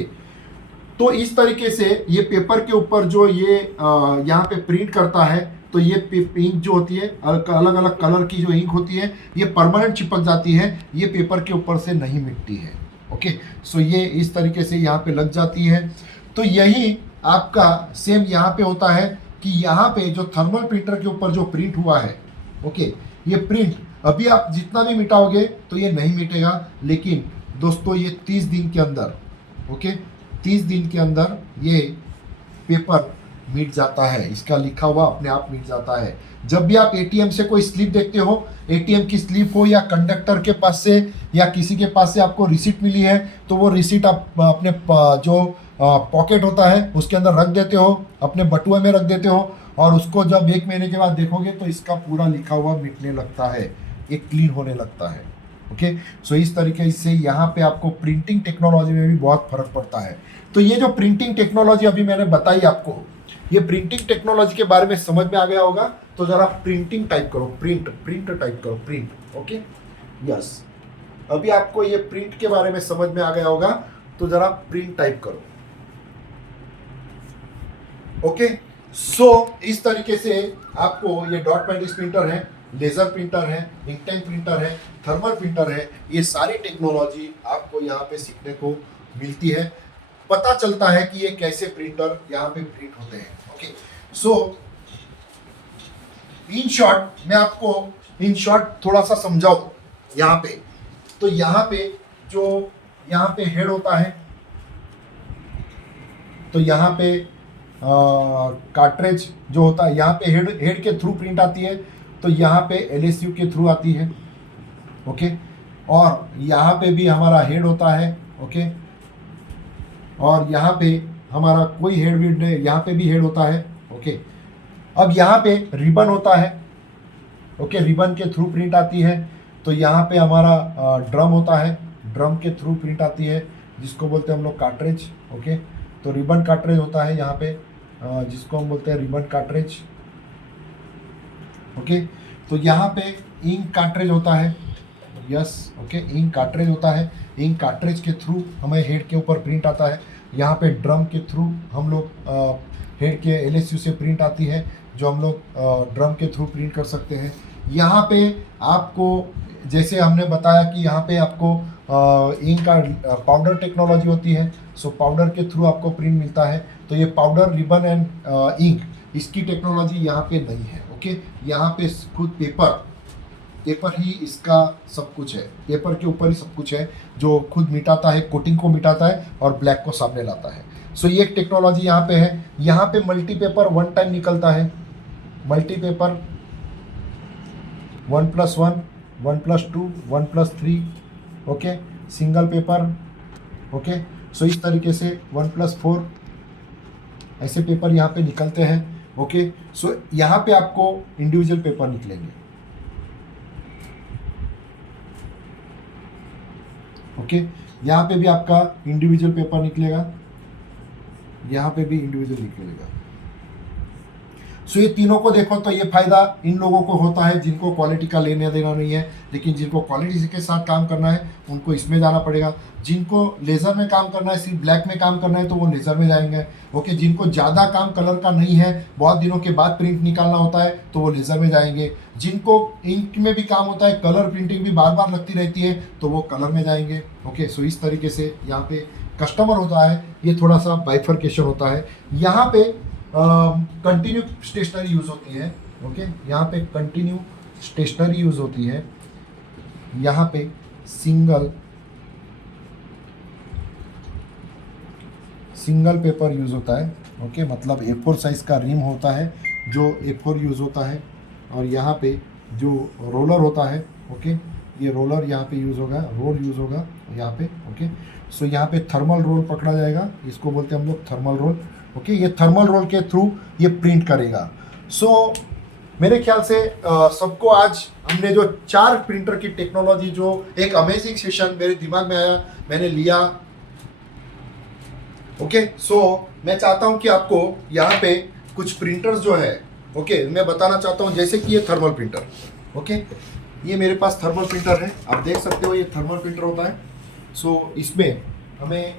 तो इस तरीके से ये पेपर के ऊपर जो ये यहाँ पे प्रिंट करता है, तो ये इंक जो होती है, अलग अलग कलर की जो इंक होती है, ये परमानेंट चिपक जाती है, ये पेपर के ऊपर से नहीं मिटती है। ओके, सो ये इस तरीके से यहाँ पे लग जाती है। तो यही आपका सेम यहाँ पे होता है कि यहाँ पे जो थर्मल प्रिंटर के ऊपर जो प्रिंट हुआ है, ओके, ये प्रिंट अभी आप जितना भी मिटाओगे तो ये नहीं मिटेगा, लेकिन दोस्तों ये 30 दिन के अंदर, ओके, 30 दिन के अंदर ये पेपर मिट जाता है, इसका लिखा हुआ अपने आप मिट जाता है। जब भी आप एटीएम से कोई स्लिप देखते हो, एटीएम की स्लिप हो या कंडक्टर के पास से या किसी के पास से आपको रिसीट मिली है, तो वो रिसीट आप अपने जो पॉकेट होता है उसके अंदर रख देते हो, अपने बटुए में रख देते हो, और उसको जब 1 महीने के बाद देखोगे तो इसका पूरा लिखा हुआ मिटने लगता है, ये क्लीन होने लगता है। ओके, सो इस तरीके से यहाँ पे आपको प्रिंटिंग टेक्नोलॉजी में भी बहुत फर्क पड़ता है। तो ये जो प्रिंटिंग टेक्नोलॉजी अभी मैंने बताई आपको, ये प्रिंटिंग टेक्नोलॉजी के बारे में समझ में आ गया होगा। तो जरा प्रिंटिंग टाइप करो, प्रिंट टाइप करो, प्रिंट। ओके, यस, अभी आपको ये प्रिंट के बारे में समझ में आ गया होगा, तो जरा प्रिंट टाइप करो। ओके, सो इस तरीके से आपको ये डॉट मैट्रिक्स प्रिंटर है, लेजर प्रिंटर है, इंकटैंक प्रिंटर है, थर्मल प्रिंटर है, ये सारी टेक्नोलॉजी आपको यहाँ पे सीखने को मिलती है। पता चलता है कि ये कैसे प्रिंटर यहाँ पे प्रिंट होते हैं। ओके, सो इन शॉर्ट मैं आपको इन शॉर्ट थोड़ा सा समझाऊं यहाँ पे। तो यहाँ पे जो यहाँ पे हेड होता है, तो यहाँ पे कार्ट्रेज जो होता है, यहाँ पे हेड के थ्रू प्रिंट आती है, तो यहाँ पे एलएसयू के थ्रू आती है। ओके, और यहाँ पे भी हमारा हेड होता है। ओके, और यहाँ पे हमारा कोई हेड नहीं, यहाँ पे भी हेड होता है। ओके, अब यहाँ पे रिबन होता है, ओके, रिबन के थ्रू प्रिंट आती है। तो यहाँ पे हमारा ड्रम होता है, ड्रम के थ्रू प्रिंट आती है जिसको बोलते हैं हम लोग कार्ट्रिज। ओके, तो रिबन कार्ट्रिज होता है यहाँ पे, जिसको हम बोलते हैं रिबन कार्ट्रिज। ओके, तो यहाँ पे इंक कार्ट्रिज होता है। यस, ओके, इंक कार्ट्रिज होता है। इंक कार्ट्रिज के थ्रू हमें हेड के ऊपर प्रिंट आता है। यहाँ पे ड्रम के थ्रू हम लोग हेड के LSU से प्रिंट आती है, जो हम लोग ड्रम के थ्रू प्रिंट कर सकते हैं। यहाँ पे आपको, जैसे हमने बताया कि यहाँ पे आपको इंक का पाउडर टेक्नोलॉजी होती है। सो पाउडर के थ्रू आपको प्रिंट मिलता है। तो ये पाउडर, रिबन एंड इंक, इसकी टेक्नोलॉजी यहाँ पे नहीं है। ओके, यहाँ पे खुद पेपर ही इसका सब कुछ है। पेपर के ऊपर ही सब कुछ है, जो खुद मिटाता है, कोटिंग को मिटाता है और ब्लैक को सामने लाता है। सो ये एक टेक्नोलॉजी यहाँ पे है। यहाँ पे मल्टी पेपर 1 टाइम निकलता है। Multi paper 1+1, 1+2, 1+3। Okay, single paper. Okay, so इस तरीके से 1+4 ऐसे पेपर यहाँ पे निकलते हैं। ओके, सो यहाँ पे आपको इंडिविजुअल पेपर निकलेंगे। ओके, यहाँ पे भी आपका इंडिविजुअल पेपर निकलेगा, यहाँ पे भी इंडिविजुअल निकलेगा। सो ये तीनों को देखो तो ये फायदा इन लोगों को होता है जिनको क्वालिटी का लेना देना नहीं है। लेकिन जिनको क्वालिटी के साथ काम करना है उनको इसमें जाना पड़ेगा। जिनको लेज़र में काम करना है, सिर्फ ब्लैक में काम करना है, तो वो लेज़र में जाएंगे। ओके, जिनको ज़्यादा काम कलर का नहीं है, बहुत दिनों के बाद प्रिंट निकालना होता है, तो वो लेज़र में जाएंगे। जिनको इंक में भी काम होता है, कलर प्रिंटिंग भी बार बार लगती रहती है, तो वो कलर में जाएंगे। ओके, सो इस तरीके से यहाँ पे कस्टमर होता है, ये थोड़ा सा बाइफर्केशन होता है। यहाँ पे कंटिन्यू स्टेशनरी यूज़ होती है। ओके, यहाँ पे कंटिन्यू स्टेशनरी यूज़ होती है। यहाँ पे सिंगल पेपर यूज़ होता है। ओके, मतलब A4 साइज़ का रिम होता है जो A4 यूज़ होता है। और यहाँ पे जो रोलर होता है, ओके, ये रोलर यहाँ पे यूज़ होगा, रोल यूज़ होगा यहाँ पे। ओके, सो यहाँ पे थर्मल रोल पकड़ा जाएगा, इसको बोलते हैं हम लोग थर्मल रोल। ओके, ये थर्मल रोल के थ्रू ये प्रिंट करेगा। सो मेरे ख्याल से सबको आज हमने जो 4 प्रिंटर की टेक्नोलॉजी, जो एक अमेजिंग सेशन मेरे दिमाग में आया, मैंने लिया। ओके, सो मैं चाहता हूँ कि आपको यहाँ पे कुछ प्रिंटर्स जो है, ओके, मैं बताना चाहता हूँ। जैसे कि ये थर्मल प्रिंटर। ओके, ये मेरे पास थर्मल प्रिंटर है, आप देख सकते हो ये थर्मल प्रिंटर होता है। सो इसमें हमें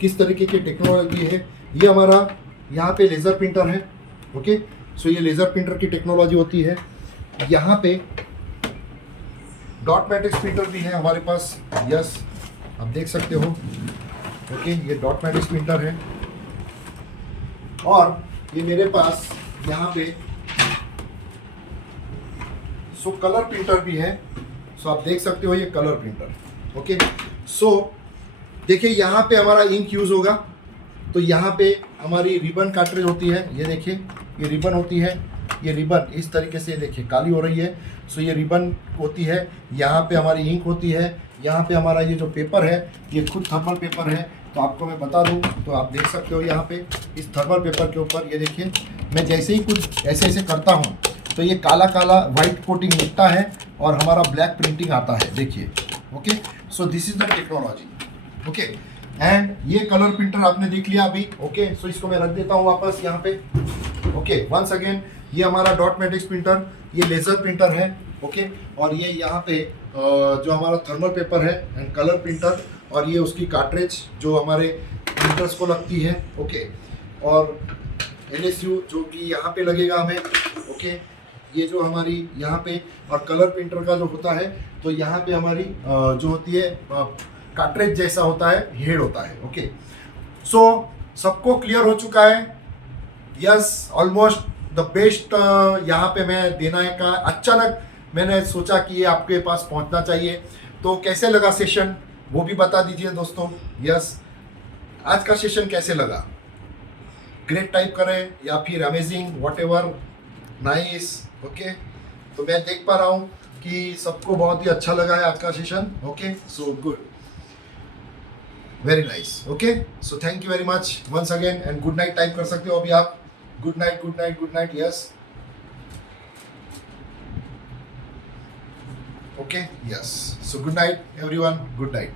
किस तरीके की टेक्नोलॉजी है, ये हमारा यहाँ पे लेज़र प्रिंटर है। ओके, सो ये लेज़र प्रिंटर की टेक्नोलॉजी होती है। यहाँ पे डॉट मैट्रिक्स प्रिंटर भी है हमारे पास। यस, आप देख सकते हो। ओके, ये डॉट मैट्रिक्स प्रिंटर है। और ये मेरे पास यहाँ पे सो कलर प्रिंटर भी है। सो आप देख सकते हो ये कलर प्रिंटर। ओके, सो देखिए यहाँ पे हमारा इंक यूज़ होगा, तो यहाँ पे हमारी रिबन कार्ट्रिज होती है। ये देखिए, ये रिबन होती है। ये रिबन इस तरीके से देखिए काली हो रही है। सो ये रिबन होती है। यहाँ पे हमारी इंक होती है। यहाँ पे हमारा ये जो पेपर है, ये खुद थर्मल पेपर है। तो आपको मैं बता दूँ तो आप देख सकते हो यहाँ पे इस थर्मल पेपर के ऊपर, ये देखिए, मैं जैसे ही कुछ ऐसे ऐसे करता हूँ तो ये काला काला वाइट कोटिंग मिटता है और हमारा ब्लैक प्रिंटिंग आता है, देखिए। Okay, so this is the technology. Okay, and ये कलर प्रिंटर आपने देख लिया अभी। ओके, सो इसको मैं रख देता हूँ वापस यहाँ पे। ओके, वंस अगेन ये हमारा डॉट मैट्रिक्स प्रिंटर, ये लेज़र प्रिंटर है। ओके, और ये यहाँ पे जो हमारा थर्मल पेपर है एंड कलर प्रिंटर, और ये उसकी कार्ट्रिज जो हमारे प्रिंटर्स को लगती है। ओके, और LSU जो कि यहाँ पे लगेगा हमें। ओके, ये जो हमारी यहाँ पे, और कलर प्रिंटर का जो होता है तो यहाँ पे हमारी जो होती है कार्ट्रिज जैसा होता है, हेड होता है। ओके, सो सबको क्लियर हो चुका है। यस, ऑलमोस्ट द बेस्ट यहाँ पे मैं देना है का अचानक मैंने सोचा कि ये आपके पास पहुँचना चाहिए। तो कैसे लगा सेशन वो भी बता दीजिए दोस्तों। यस, आज का सेशन कैसे लगा, ग्रेट टाइप करें या फिर amazing, what ever, nice. Okay, तो मैं देख पा रहा हूँ कि सबको बहुत ही अच्छा लगा है आज का session. Okay, so good, very nice. Okay, so thank you very much once again and good night type कर सकते हो अभी आप। Good night, good night, good night. Yes. Okay, yes. So good night everyone. Good night.